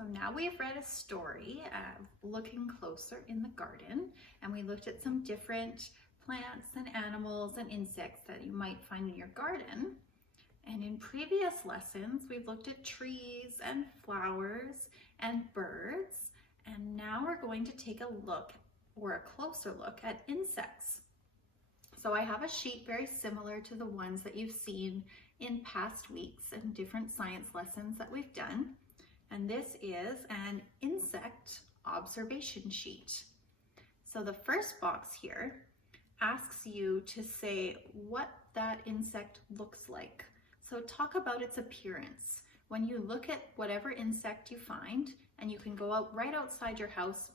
So now we have read a story looking closer in the garden, and we looked at some different plants and animals and insects that you might find in your garden. And in previous lessons, we've looked at trees and flowers and birds. And now we're going to take a look, or a closer look, at insects. So I have a sheet very similar to the ones that you've seen in past weeks and different science lessons that we've done. And this is an insect observation sheet. So the first box here asks you to say what that insect looks like. So talk about its appearance. When you look at whatever insect you find, and you can go out right outside your house,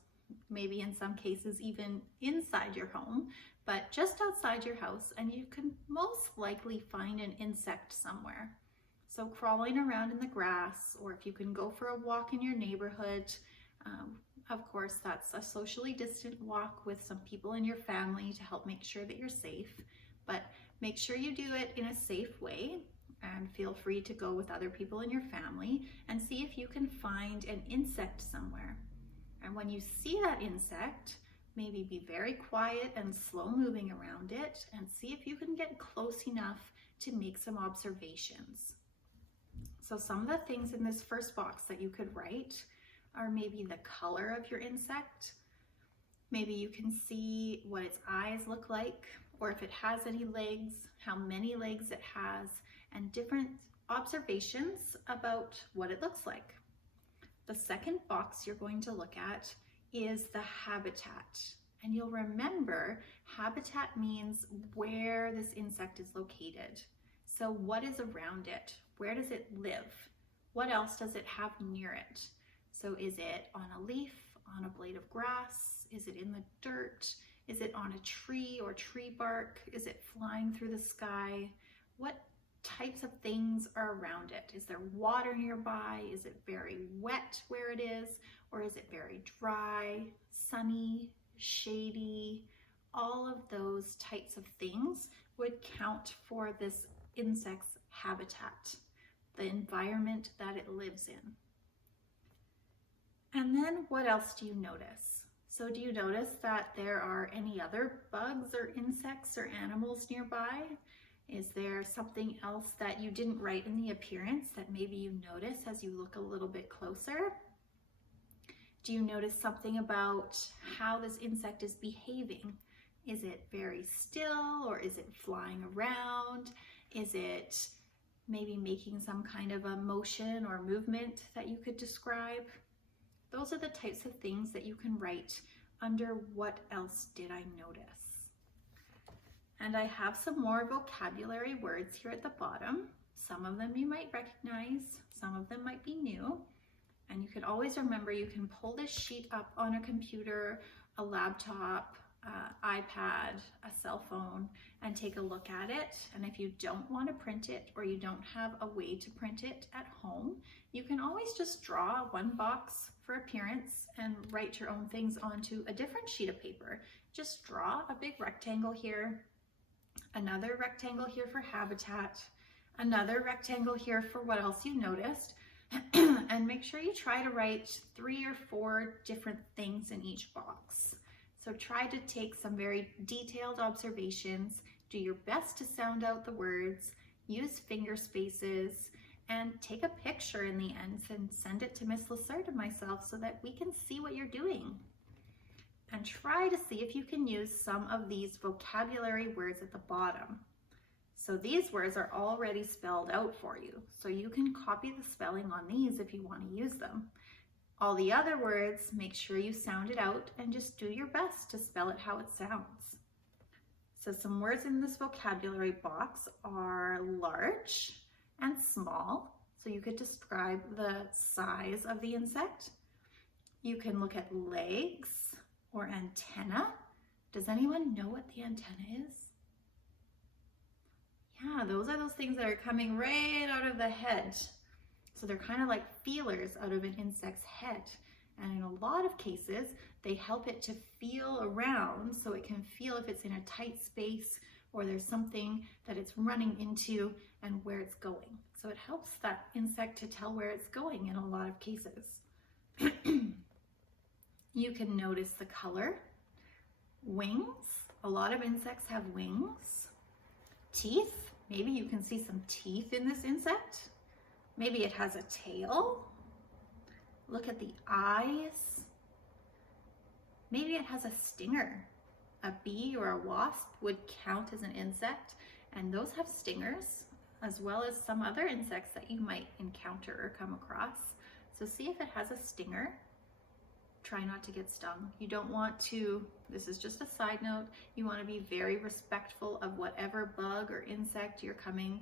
maybe in some cases even inside your home, but just outside your house, and you can most likely find an insect somewhere. So crawling around in the grass, or if you can go for a walk in your neighborhood, of course that's a socially distant walk with some people in your family to help make sure that you're safe, but make sure you do it in a safe way, and feel free to go with other people in your family and see if you can find an insect somewhere. And when you see that insect, maybe be very quiet and slow moving around it, and see if you can get close enough to make some observations. So some of the things in this first box that you could write are maybe the color of your insect. Maybe you can see what its eyes look like, or if it has any legs, how many legs it has, and different observations about what it looks like. The second box you're going to look at is the habitat. And you'll remember habitat means where this insect is located. So what is around it? Where does it live? What else does it have near it? So is it on a leaf, on a blade of grass? Is it in the dirt? Is it on a tree or tree bark? Is it flying through the sky? What types of things are around it? Is there water nearby? Is it very wet where it is? Or is it very dry, sunny, shady? All of those types of things would count for this insect's habitat, the environment that it lives in. And then what else do you notice? So do you notice that there are any other bugs or insects or animals nearby? Is there something else that you didn't write in the appearance that maybe you notice as you look a little bit closer? Do you notice something about how this insect is behaving? Is it very still, or is it flying around? Is it maybe making some kind of a motion or movement that you could describe? Those are the types of things that you can write under what else did I notice. And I have some more vocabulary words here at the bottom. Some of them you might recognize, some of them might be new. And you can always remember you can pull this sheet up on a computer, a laptop, iPad, a cell phone, and take a look at it. And if you don't want to print it, or you don't have a way to print it at home, you can always just draw one box for appearance and write your own things onto a different sheet of paper. Just draw a big rectangle here, another rectangle here for habitat, another rectangle here for what else you noticed, and make sure you try to write 3 or 4 different things in each box. So try to take some very detailed observations, do your best to sound out the words, use finger spaces, and take a picture in the end and send it to Miss Lessard and myself so that we can see what you're doing. And try to see if you can use some of these vocabulary words at the bottom. So these words are already spelled out for you, so you can copy the spelling on these if you want to use them. All the other words, make sure you sound it out and just do your best to spell it how it sounds. So some words in this vocabulary box are large and small, so you could describe the size of the insect. You can look at legs or antenna. Does anyone know what the antenna is? Yeah, those are those things that are coming right out of the head. So they're kind of like feelers out of an insect's head. And in a lot of cases, they help it to feel around so it can feel if it's in a tight space or there's something that it's running into and where it's going. So it helps that insect to tell where it's going in a lot of cases. You can notice the color, wings. A lot of insects have wings. Teeth, maybe you can see some teeth in this insect. Maybe it has a tail. Look at the eyes. Maybe it has a stinger. A bee or a wasp would count as an insect, and those have stingers, as well as some other insects that you might encounter or come across. So see if it has a stinger. Try not to get stung. You don't want to, this is just a side note, you want to be very respectful of whatever bug or insect you're coming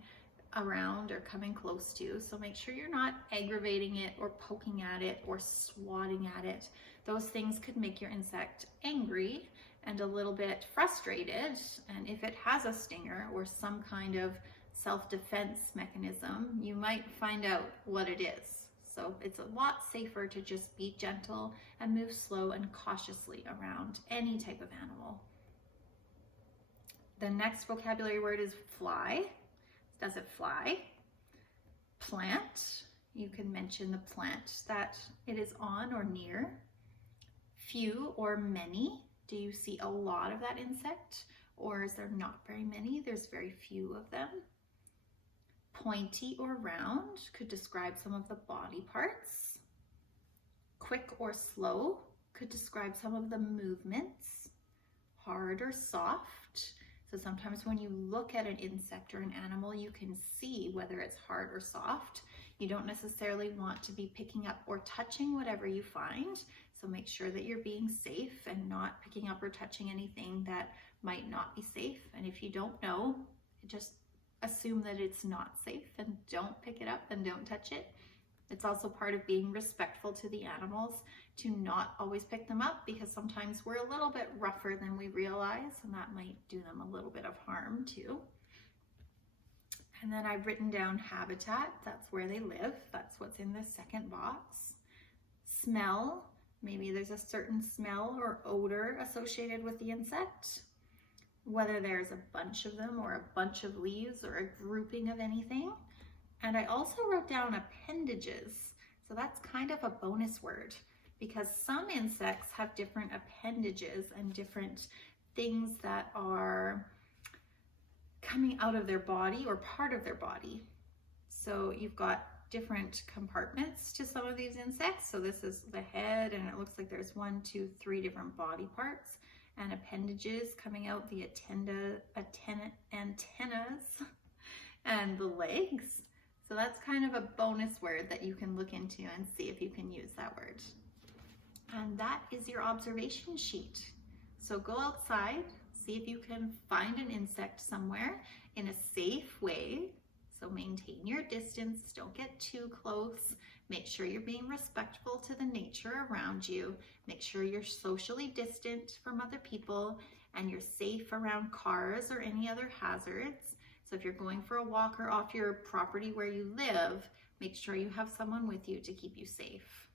around or coming close to. So make sure you're not aggravating it or poking at it or swatting at it. Those things could make your insect angry and a little bit frustrated. And if it has a stinger or some kind of self-defense mechanism, you might find out what it is. So it's a lot safer to just be gentle and move slow and cautiously around any type of animal. The next vocabulary word is fly. Does it fly? Plant. You can mention the plant that it is on or near. Few or many. Do you see a lot of that insect, or is there not very many? There's very few of them. Pointy or round could describe some of the body parts. Quick or slow could describe some of the movements. Hard or soft. So sometimes when you look at an insect or an animal, you can see whether it's hard or soft. You don't necessarily want to be picking up or touching whatever you find. So make sure that you're being safe and not picking up or touching anything that might not be safe. And if you don't know, just assume that it's not safe and don't pick it up and don't touch it. It's also part of being respectful to the animals to not always pick them up, because sometimes we're a little bit rougher than we realize, and that might do them a little bit of harm too. And then I've written down habitat. That's where they live. That's what's in the second box. Smell. Maybe there's a certain smell or odor associated with the insect, whether there's a bunch of them or a bunch of leaves or a grouping of anything. And I also wrote down appendages. So that's kind of a bonus word, because some insects have different appendages and different things that are coming out of their body or part of their body. So you've got different compartments to some of these insects. So this is the head, and it looks like there's 1, 2, 3 different body parts and appendages coming out, the antennas and the legs. So that's kind of a bonus word that you can look into and see if you can use that word. And that is your observation sheet. So go outside, see if you can find an insect somewhere in a safe way. So maintain your distance, don't get too close. Make sure you're being respectful to the nature around you. Make sure you're socially distant from other people and you're safe around cars or any other hazards. So if you're going for a walk or off your property where you live, make sure you have someone with you to keep you safe.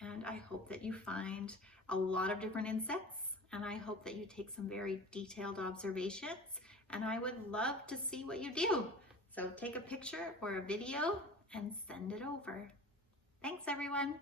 And I hope that you find a lot of different insects, and I hope that you take some very detailed observations, and I would love to see what you do. So take a picture or a video and send it over. Thanks, everyone.